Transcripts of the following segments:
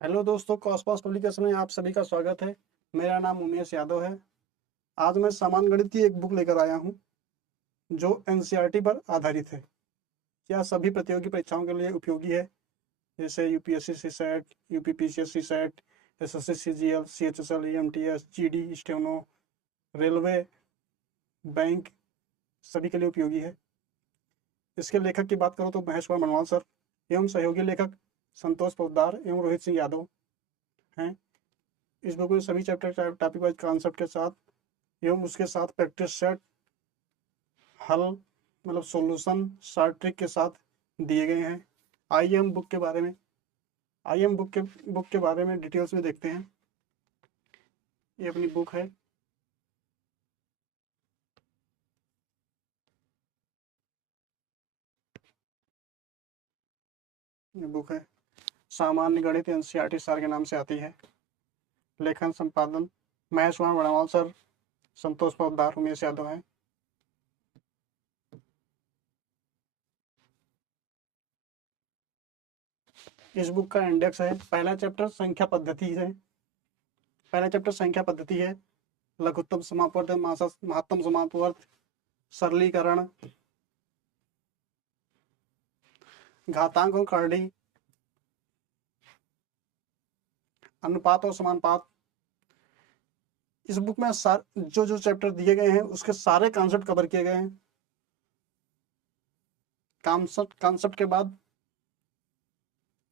Hello दोस्तों, Cosmos publication में आप सभी का स्वागत है। मेरा नाम उमेश यादव है। आज मैं सामान्य गणित की एक बुक लेकर आया हूं जो एनसीईआरटी पर आधारित है। यह सभी प्रतियोगी परीक्षाओं के लिए उपयोगी है, जैसे UPSC CSAT, UPPCS set, SSC CGL, CHSL, MTS, GD, steno, railway, bank, सभी के लिए उपयोगी है। इसके लेखक की बात करो तो महेश कुमार मनवाल सर एवं सहयोगी लेखक संतोष पोद्दार एवं रोहित सिंह यादव हैं। इस बुक में सभी चैप्टर टॉपिक वाइज कॉन्सेप्ट के साथ एवं उसके साथ प्रैक्टिस सेट, हल मतलब सॉल्यूशन, शॉर्ट ट्रिक के साथ दिए गए हैं। आइए हम बुक के बारे में डिटेल्स में देखते हैं। ये अपनी बुक है। ये बुक है सामान्य गणित एनसीईआरटी सार के नाम से आती है। लेखन संपादन महेश कुमार मनवाल सर, संतोष पोद्दार, उमेश यादव है। इस बुक का इंडेक्स है। पहला चैप्टर संख्या पद्धति है। लघुत्तम समापवर्त, महत्तम समापवर्त, सरलीकरण, घातांक और करड़ी, अनुपात और समानुपात। इस बुक में जो जो चैप्टर दिए गए हैं उसके सारे कॉन्सेप्ट कवर किए गए हैं। कॉन्सेप्ट के बाद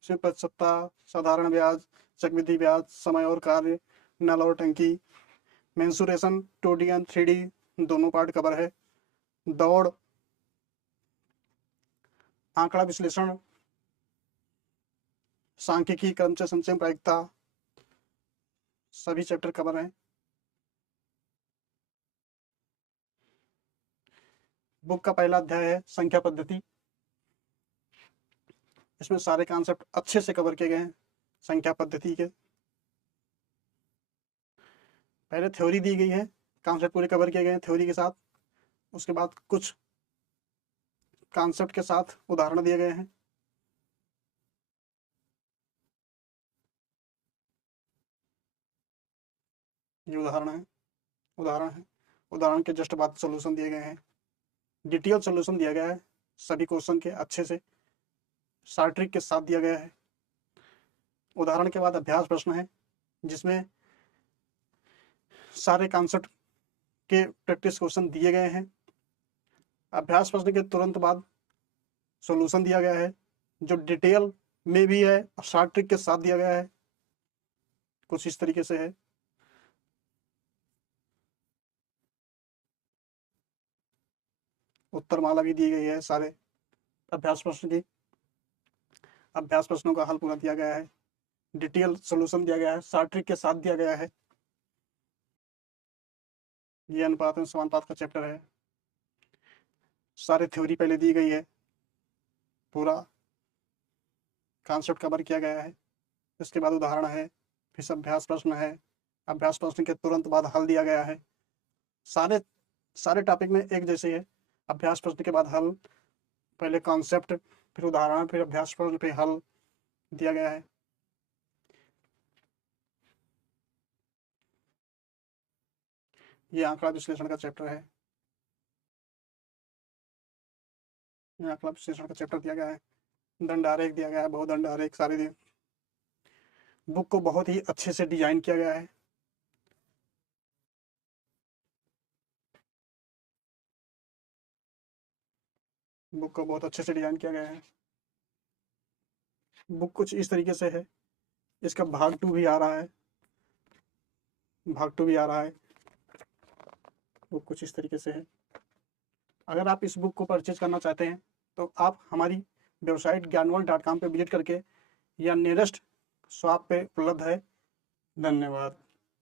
प्रतिशतता, साधारण ब्याज, चक्रवृद्धि ब्याज, समय और कार्य, नल और टंकी, मेंसुरेशन 2D एंड 3D दोनों पार्ट कवर है। दौड़, आंकड़ा विश्लेषण, सांख्यिकी, क्रमचय संचय प्रायिकता, सभी चैप्टर कवर हैं। बुक का पहला अध्याय है संख्या पद्धति। इसमें सारे कॉन्सेप्ट अच्छे से कवर किए गए हैं संख्या पद्धति के। पहले थ्योरी दी गई है, कॉन्सेप्ट पूरे कवर किए गए हैं थ्योरी के साथ। उसके बाद कुछ कॉन्सेप्ट के साथ उदाहरण दिए गए हैं। ये उदाहरण के जस्ट बाद सॉल्यूशन दिए गए हैं। डिटेल सॉल्यूशन दिया गया है सभी क्वेश्चन के, अच्छे से शॉर्ट ट्रिक के साथ दिया गया है। उदाहरण के बाद अभ्यास प्रश्न है जिसमें सारे कॉन्सेप्ट के प्रैक्टिस क्वेश्चन दिए गए हैं। अभ्यास प्रश्न के तुरंत बाद सॉल्यूशन दिया गया है जो डिटेल में भी है और शॉर्ट ट्रिक के साथ दिया गया है। कुछ इस तरीके से है। उत्तरमाला भी दी गई है सारे अभ्यास प्रश्न की। अभ्यास प्रश्नों का हल पूरा दिया गया है, डिटेल सॉल्यूशन दिया गया है, शॉर्ट ट्रिक के साथ दिया गया है। ये अनुपात में समानुपात का चैप्टर है। सारे थ्योरी पहले दी गई है, पूरा कॉन्सेप्ट कवर किया गया है। इसके बाद उदाहरण है, फिर अभ्यास प्रश्न है। अभ्यास प्रश्न के तुरंत बाद हल दिया गया है। सारे सारे टॉपिक में एक जैसे है। अभ्यास प्रश्न के बाद हल, पहले कॉन्सेप्ट, फिर उदाहरण, फिर अभ्यास प्रश्न, फिर हल दिया गया है। ये आंकड़ा विश्लेषण का चैप्टर है। ये आंकड़ा विश्लेषण का चैप्टर दिया गया है। दंड आरेख दिया गया है, बहुदंड आरेख सारे दिए। बुक को बहुत ही अच्छे से डिजाइन किया गया है। बुक को बहुत अच्छे से डिजाइन किया गया है। बुक कुछ इस तरीके से है। इसका भाग टू भी आ रहा है। बुक कुछ इस तरीके से है। अगर आप इस बुक को परचेज करना चाहते हैं तो आप हमारी वेबसाइट ज्ञानवर्ल्ड.com पे विजिट करके या नियरेस्ट शॉप पे उपलब्ध है। धन्यवाद।